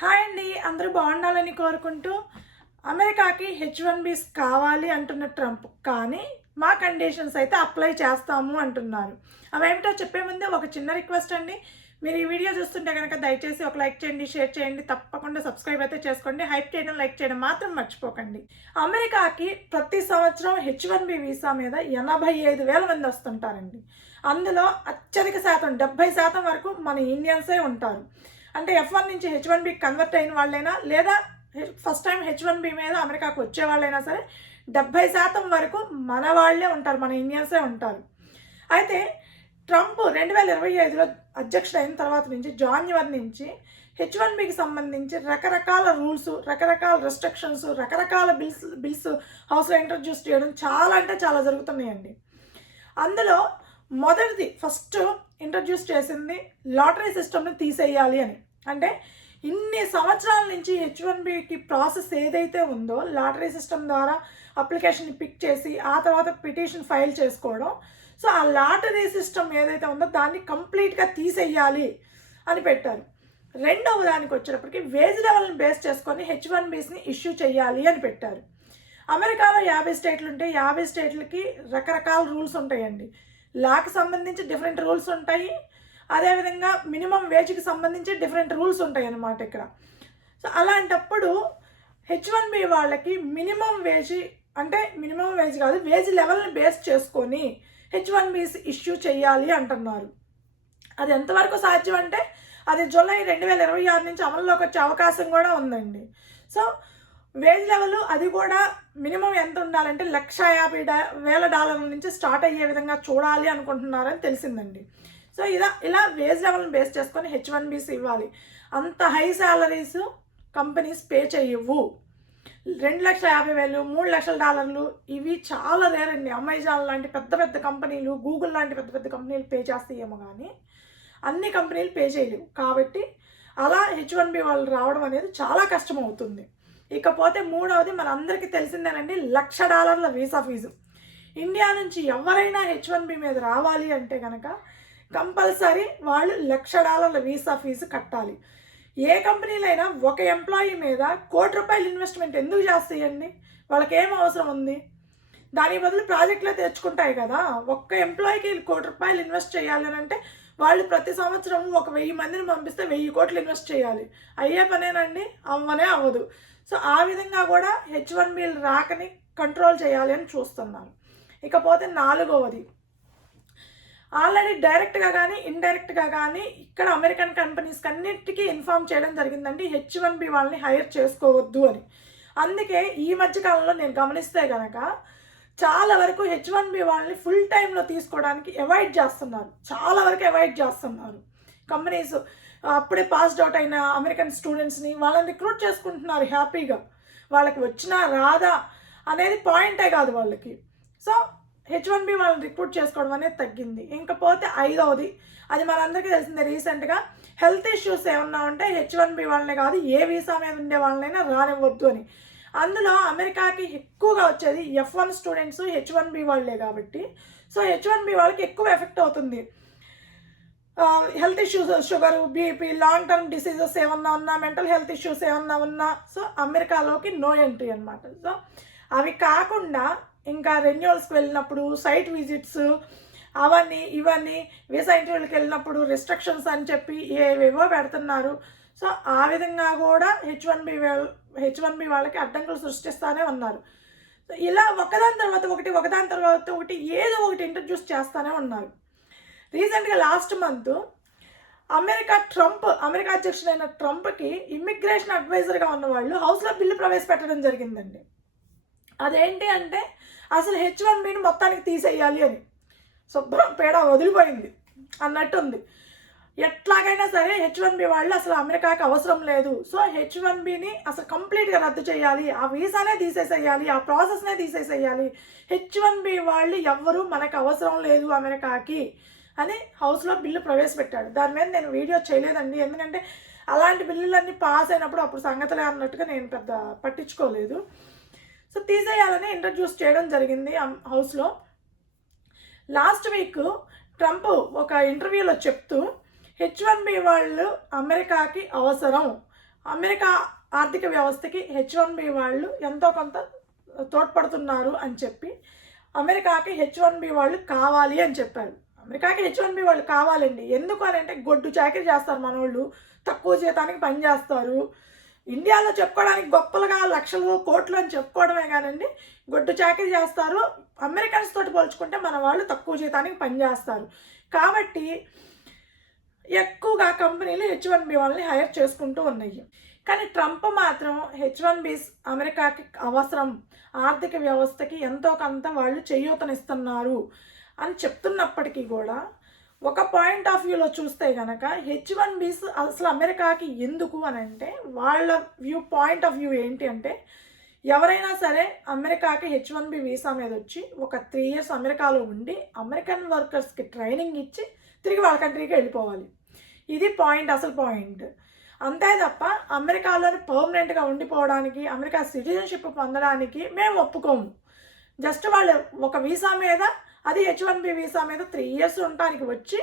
Hi అండి, అందరూ బాగుండాలని కోరుకుంటూ అమెరికాకి H1Bs కావాలి అంటున్న ట్రంప్ కానీ మా కండిషన్స్ అయితే అప్లై చేస్తాము అంటున్నారు. అవేమిటో చెప్పే ముందే ఒక చిన్న రిక్వెస్ట్ అండి. మీరు ఈ వీడియో చూస్తుంటే కనుక దయచేసి ఒక లైక్ చేయండి, షేర్ చేయండి, తప్పకుండా సబ్స్క్రైబ్ అయితే చేసుకోండి. హైప్ చేయడం, లైక్ చేయడం మాత్రం మర్చిపోకండి. అమెరికాకి ప్రతి సంవత్సరం H1B వీసా మీద 85,000 మంది వస్తుంటారండి. అందులో అత్యధిక శాతం 70% వరకు మన ఇండియన్సే ఉంటారు. అంటే F1 నుంచి H1B కన్వర్ట్ అయిన వాళ్ళైనా లేదా ఫస్ట్ టైం H1B మీద అమెరికాకు వచ్చే వాళ్ళైనా సరే 70% వరకు మన వాళ్ళే ఉంటారు, మన ఇండియన్సే ఉంటారు. అయితే ట్రంప్ 2025లో అధ్యక్షుడు అయిన తర్వాత నుంచి జాన్యువరి నుంచి H1Bకి సంబంధించి రకరకాల రూల్స్, రకరకాల రెస్ట్రిక్షన్స్, రకరకాల బిల్స్ హౌస్లో ఇంట్రడ్యూస్ చేయడం చాలా అంటే చాలా జరుగుతున్నాయండి. అందులో మొదటిది ఫస్ట్ ఇంట్రడ్యూస్ చేసింది లాటరీ సిస్టమ్ని తీసేయాలి అని. అంటే ఇన్ని సంవత్సరాల నుంచి H1Bకి ప్రాసెస్ ఏదైతే ఉందో లాటరీ సిస్టమ్ ద్వారా అప్లికేషన్ పిక్ చేసి ఆ తర్వాత పిటిషన్ ఫైల్ చేసుకోవడం, సో ఆ లాటరీ సిస్టమ్ ఏదైతే ఉందో దాన్ని కంప్లీట్గా తీసేయాలి అని పెట్టారు. రెండవ దానికి వచ్చేటప్పటికి వేజ్ లెవెల్ని బేస్ చేసుకొని H1Bస్ని ఇష్యూ చేయాలి అని పెట్టారు. అమెరికాలో 50 స్టేట్లు ఉంటే 50 స్టేట్లకి రకరకాల రూల్స్ ఉంటాయండి. లాకి సంబంధించి డిఫరెంట్ రూల్స్ ఉంటాయి, అదేవిధంగా మినిమం వేజ్కి సంబంధించి డిఫరెంట్ రూల్స్ ఉంటాయి అన్నమాట ఇక్కడ. సో అలాంటప్పుడు H1B వాళ్ళకి మినిమం వేజ్, అంటే మినిమం వేజ్ కాదు, వేజ్ లెవెల్ని బేస్ చేసుకొని H1Bs ఇష్యూ చేయాలి అంటున్నారు. అది ఎంతవరకు సాధ్యం అంటే అది జూలై 2026 నుంచి అమల్లోకి వచ్చే అవకాశం కూడా ఉందండి. సో వేజ్ లెవెల్ అది కూడా మినిమం ఎంత ఉండాలంటే $150,000 నుంచి స్టార్ట్ అయ్యే విధంగా చూడాలి అనుకుంటున్నారని తెలిసిందండి. సో ఇలా వేజ్ లెవెల్ని బేస్ చేసుకొని H1Bs ఇవ్వాలి. అంత హై శాలరీస్ కంపెనీస్ పే చేయవు. $2,50,000, $3,00,000 ఇవి చాలా రేర్ అండి. అమెజాన్ లాంటి పెద్ద పెద్ద కంపెనీలు, గూగుల్ లాంటి పెద్ద పెద్ద కంపెనీలు పే చేస్తాయేమో కానీ అన్ని కంపెనీలు పే చేయలేవు. కాబట్టి అలా H1B వాళ్ళు రావడం అనేది చాలా కష్టం అవుతుంది. ఇకపోతే మూడవది మనందరికీ తెలిసిందేనండి, $1,00,000 వీసా ఫీజు. ఇండియా నుంచి ఎవరైనా H1B మీద రావాలి అంటే కనుక కంపల్సరీ వాళ్ళు $1,00,000 వీసా ఫీజు కట్టాలి. ఏ కంపెనీలైనా ఒక ఎంప్లాయీ మీద ₹1,00,00,000 ఇన్వెస్ట్మెంట్ ఎందుకు చేస్తాయండి? వాళ్ళకి ఏం అవసరం ఉంది? దాని బదులు ప్రాజెక్టులో తెచ్చుకుంటాయి కదా. ఒక్క ఎంప్లాయీకి ₹1,00,00,000 ఇన్వెస్ట్ చేయాలి అని అంటే వాళ్ళు ప్రతి సంవత్సరం 1,000 మందిని పంపిస్తే 1,000 కోట్లు ఇన్వెస్ట్ చేయాలి. అయ్యే పనేనండి? అవ్వనే అవ్వదు. సో ఆ విధంగా కూడా H1Bలు రాకని కంట్రోల్ చేయాలి అని చూస్తున్నారు. ఇకపోతే నాలుగవది, ఆల్రెడీ డైరెక్ట్గా కానీ ఇండైరెక్ట్గా కానీ ఇక్కడ అమెరికన్ కంపెనీస్కి అన్నిటికీ ఇన్ఫామ్ చేయడం జరిగిందండి, H1B వాళ్ళని హైర్ చేసుకోవద్దు అని. అందుకే ఈ మధ్యకాలంలో నేను గమనిస్తే కనుక చాలా వరకు H1B వాళ్ళని ఫుల్ టైంలో తీసుకోవడానికి అవాయిడ్ చేస్తున్నారు. చాలా వరకు అవాయిడ్ చేస్తున్నారు కంపెనీస్. అప్పుడే పాస్డ్ అవుట్ అయిన అమెరికన్ స్టూడెంట్స్ని వాళ్ళని రిక్రూట్ చేసుకుంటున్నారు హ్యాపీగా. వాళ్ళకి వచ్చినా రాదా అనేది పాయింటే కాదు వాళ్ళకి. సో H1B వాళ్ళని రిక్రూట్ చేసుకోవడం అనేది తగ్గింది. ఇంకపోతే ఐదవది, అది మనందరికీ తెలిసిందే, రీసెంట్గా హెల్త్ ఇష్యూస్ ఏమన్నా ఉంటే H1B వాళ్ళనే కాదు ఏ వీసా మీద ఉండే వాళ్ళనైనా రానివ్వద్దు అని. అందులో అమెరికాకి ఎక్కువగా వచ్చేది F1 స్టూడెంట్స్ H1B వాళ్ళే కాబట్టి సో H1B వాళ్ళకి ఎక్కువ ఎఫెక్ట్ అవుతుంది. Health issues, sugar, BP, long term diseases ఏమన్నా ఉన్నా, మెంటల్ హెల్త్ ఇష్యూస్ ఏమన్నా ఉన్నా సో అమెరికాలోకి నో ఎంట్రీ అనమాట. సో అవి కాకుండా ఇంకా రెన్యువల్స్కి వెళ్ళినప్పుడు, సైట్ విజిట్స్, అవన్నీ ఇవన్నీ, వీసా ఇంటర్వ్యూలకు వెళ్ళినప్పుడు రెస్ట్రిక్షన్స్ అని చెప్పి ఏవేవో పెడుతున్నారు. సో ఆ విధంగా కూడా H1B వాళ్ళకి అడ్డంకులు సృష్టిస్తూనే ఉన్నారు. సో ఇలా ఒకదాని తర్వాత ఒకటి ఏదో ఒకటి ఇంట్రడ్యూస్ చేస్తూనే ఉన్నారు. రీసెంట్గా లాస్ట్ మంత్ అమెరికా అధ్యక్షుడైన ట్రంప్కి ఇమ్మిగ్రేషన్ అడ్వైజర్గా ఉన్న వాళ్ళు హౌస్లో బిల్లు ప్రవేశపెట్టడం జరిగిందండి. అదేంటి అంటే అసలు H1Bని మొత్తానికి తీసేయాలి అని. శుభ్రం పేడ వదిలిపోయింది అన్నట్టుంది. ఎట్లాగైనా సరే H1B వాళ్ళు అసలు అమెరికాకి అవసరం లేదు. సో H1Bని అసలు కంప్లీట్గా రద్దు చేయాలి, ఆ వీసానే తీసేసేయాలి, ఆ ప్రాసెస్నే తీసేసేయాలి, H1B వాళ్ళు ఎవ్వరూ మనకు అవసరం లేదు అమెరికాకి అని హౌస్లో బిల్లు ప్రవేశపెట్టాడు. దాని మీద నేను వీడియో చేయలేదండి, ఎందుకంటే అలాంటి బిల్లులన్నీ పాస్ అయినప్పుడు అప్పుడు సంగతులే అన్నట్టుగా నేను పెద్ద పట్టించుకోలేదు. సో తీసేయాలని ఇంట్రడ్యూస్ చేయడం జరిగింది హౌస్లో. లాస్ట్ వీక్ ట్రంప్ ఒక ఇంటర్వ్యూలో చెప్తూ H1B వాళ్ళు అమెరికాకి అవసరం, అమెరికా ఆర్థిక వ్యవస్థకి H1B వాళ్ళు ఎంతో కొంత తోడ్పడుతున్నారు అని చెప్పి అమెరికాకి H1B వాళ్ళు కావాలి అని చెప్పారు. అమెరికాకి H1B వాళ్ళు కావాలండి. ఎందుకు అని అంటే గొడ్డు చాకిరీ చేస్తారు మనోళ్ళు, తక్కువ జీతానికి పని చేస్తారు. ఇండియాలో చెప్పుకోవడానికి గొప్పలుగా లక్షలు కోట్లు అని చెప్పుకోవడమే కానండి, గొడ్డు చాకిరీ చేస్తారు. అమెరికన్స్ తోటి పోల్చుకుంటే మన వాళ్ళు తక్కువ జీతానికి పనిచేస్తారు. కాబట్టి ఎక్కువగా కంపెనీలు H1B వాళ్ళని హైర్ చేసుకుంటూ ఉన్నాయి. కానీ ట్రంప్ మాత్రం H1Bs అమెరికాకి అవసరం, ఆర్థిక వ్యవస్థకి ఎంతో కొంత వాళ్ళు చేయూతనిస్తున్నారు అని చెప్తున్నప్పటికీ కూడా ఒక పాయింట్ ఆఫ్ వ్యూలో చూస్తే కనుక H1Bs అసలు అమెరికాకి ఎందుకు అని అంటే వాళ్ళ పాయింట్ ఆఫ్ వ్యూ ఏంటి అంటే, ఎవరైనా సరే అమెరికాకి H1B వీసా మీద వచ్చి ఒక 3 years అమెరికాలో ఉండి అమెరికన్ వర్కర్స్కి ట్రైనింగ్ ఇచ్చి తిరిగి వాళ్ళ కంట్రీకి వెళ్ళిపోవాలి. ఇది పాయింట్, అసలు పాయింట్. అంతే తప్ప అమెరికాలోని పర్మనెంట్గా ఉండిపోవడానికి, అమెరికా సిటిజన్షిప్ పొందడానికి మేము ఒప్పుకోము. జస్ట్ వాళ్ళు ఒక వీసా మీద, అది H1B వీసా మీద 3 years ఉండడానికి వచ్చి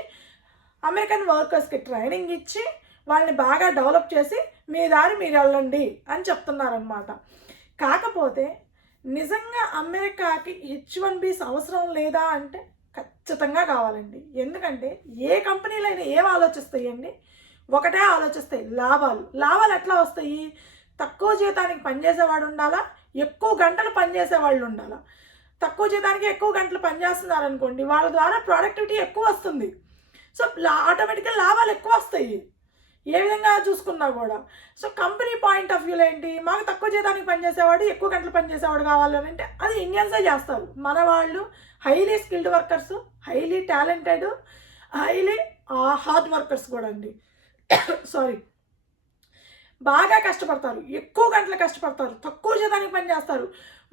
అమెరికన్ వర్కర్స్కి ట్రైనింగ్ ఇచ్చి వాళ్ళని బాగా డెవలప్ చేసి మీ దారి మీరు వెళ్ళండి అని చెప్తున్నారనమాట. కాకపోతే నిజంగా అమెరికాకి H1Bs అవసరం లేదా అంటే ఖచ్చితంగా కావాలండి. ఎందుకంటే ఏ కంపెనీలైనా ఏం ఆలోచిస్తాయండి, ఒకటే ఆలోచిస్తాయి, లాభాలు ఎట్లా వస్తాయి? తక్కువ జీతానికి పనిచేసేవాడు ఉండాలా, ఎక్కువ గంటలు పనిచేసేవాళ్ళు ఉండాలా. తక్కువ జీతానికి ఎక్కువ గంటలు పనిచేస్తున్నారు అనుకోండి, వాళ్ళ ద్వారా ప్రొడక్టివిటీ ఎక్కువ వస్తుంది. సో ఆటోమేటిక్గా లాభాలు ఎక్కువ వస్తాయి ఏ విధంగా చూసుకున్నా కూడా. సో కంపెనీ పాయింట్ ఆఫ్ వ్యూలో ఏంటి, మాకు తక్కువ జీతానికి పనిచేసేవాడు, ఎక్కువ గంటలు పనిచేసేవాడు కావాలి అని అంటే అది ఇండియన్సే చేస్తారు. మన వాళ్ళు highly skilled workers, highly talented, highly hard workers కూడా అండి. సారీ, బాగా కష్టపడతారు, ఎక్కువ గంటలు కష్టపడతారు, తక్కువ జీతానికి పని చేస్తారు.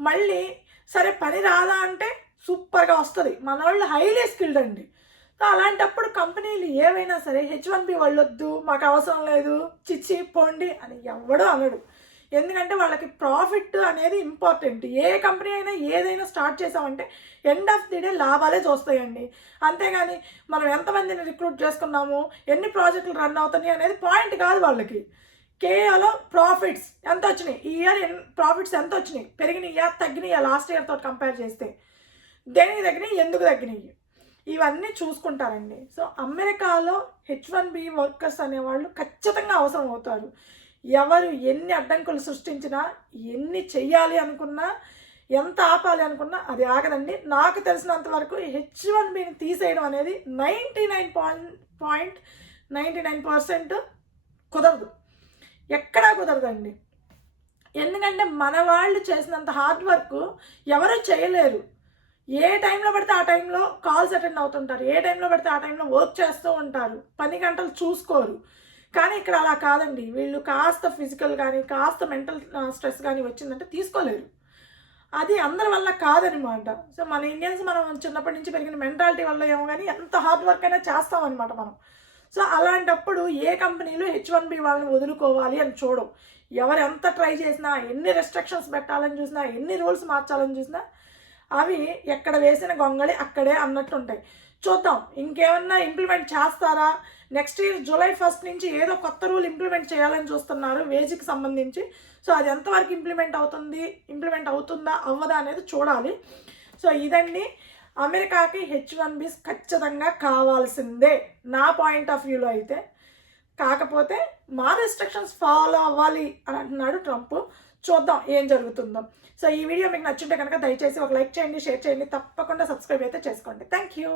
మళ్ళీ సరే పని రాదా అంటే సూపర్గా వస్తుంది. మన వాళ్ళు హైలీ స్కిల్డ్ అండి. సో అలాంటప్పుడు కంపెనీలు ఏవైనా సరే H1B వాళ్ళు వద్దు, మాకు అవసరం లేదు, చిచ్చి పోండి అని ఎవడూ అనడు. ఎందుకంటే వాళ్ళకి ప్రాఫిట్ అనేది ఇంపార్టెంట్. ఏ కంపెనీ అయినా ఏదైనా స్టార్ట్ చేసామంటే ఎండ్ ఆఫ్ ది డే లాభాలే చూస్తాయండి. అంతేగాని మనం ఎంతమందిని రిక్రూట్ చేసుకున్నాము, ఎన్ని ప్రాజెక్టులు రన్ అవుతున్నాయి అనేది పాయింట్ కాదు వాళ్ళకి. కేవలం ప్రాఫిట్స్ ఎంత వచ్చినాయి, ఈ ఇయర్ ప్రాఫిట్స్ ఎంత వచ్చినాయి, పెరిగినాయా తగ్గినాయా లాస్ట్ ఇయర్తో కంపేర్ చేస్తే, దేనికి తగ్గినాయి, ఎందుకు తగ్గినాయి, ఇవన్నీ చూసుకుంటారండి. సో అమెరికాలో H1B వర్కర్స్ అనేవాళ్ళు ఖచ్చితంగా అవసరం అవుతారు. ఎవరు ఎన్ని అడ్డంకులు సృష్టించినా, ఎన్ని చెయ్యాలి అనుకున్నా, ఎంత ఆపాలి అనుకున్నా అది ఆగదండి. నాకు తెలిసినంత వరకు H1Bని తీసేయడం అనేది 99.99% కుదరదు, ఎక్కడా కుదరదండి. ఎందుకంటే మన వాళ్ళు చేసినంత హార్డ్ వర్క్ ఎవరు చేయలేరు. ఏ టైంలో పడితే ఆ టైంలో కాల్స్ అటెండ్ అవుతుంటారు, ఏ టైంలో పడితే ఆ టైంలో వర్క్ చేస్తూ ఉంటారు, పని గంటలు చూసుకోరు. కానీ ఇక్కడ అలా కాదండి. వీళ్ళు కాస్త ఫిజికల్ కానీ కాస్త మెంటల్ స్ట్రెస్ కానీ వచ్చిందంటే తీసుకోలేరు. అది అందరి వల్ల కాదనమాట. సో మన ఇండియన్స్ మనం చిన్నప్పటి నుంచి పెరిగిన మెంటాలిటీ వల్ల ఏమో కానీ ఎంత హార్డ్ వర్క్ అయినా చేస్తామన్నమాట మనం. సో అలాంటప్పుడు ఏ కంపెనీలు H1B వాళ్ళని వదులుకోవాలి అని చూడవు. ఎవరు ఎంత ట్రై చేసినా, ఎన్ని రెస్ట్రిక్షన్స్ పెట్టాలని చూసినా, ఎన్ని రూల్స్ మార్చాలని చూసినా అవి ఎక్కడ వేసిన గొంగళి అక్కడే అన్నట్టు ఉంటాయి. చూద్దాం ఇంకేమన్నా ఇంప్లిమెంట్ చేస్తారా. నెక్స్ట్ ఇయర్ July 1st నుంచి ఏదో కొత్త రూల్ ఇంప్లిమెంట్ చేయాలని చూస్తున్నారు వేజ్కి సంబంధించి. సో అది ఎంతవరకు ఇంప్లిమెంట్ అవుతుందా అవ్వదా అనేది చూడాలి. సో ఇదండి, అమెరికాకి H1Bs ఖచ్చితంగా కావాల్సిందే నా పాయింట్ ఆఫ్ వ్యూలో అయితే. కాకపోతే మా రెస్ట్రిక్షన్స్ ఫాలో అవ్వాలి అని అంటున్నాడు ట్రంప్. చూద్దాం ఏం జరుగుతుందో. సో ఈ వీడియో మీకు నచ్చుంటే కనుక దయచేసి ఒక లైక్ చేయండి, షేర్ చేయండి, తప్పకుండా సబ్స్క్రైబ్ అయితే చేసుకోండి. Thank you.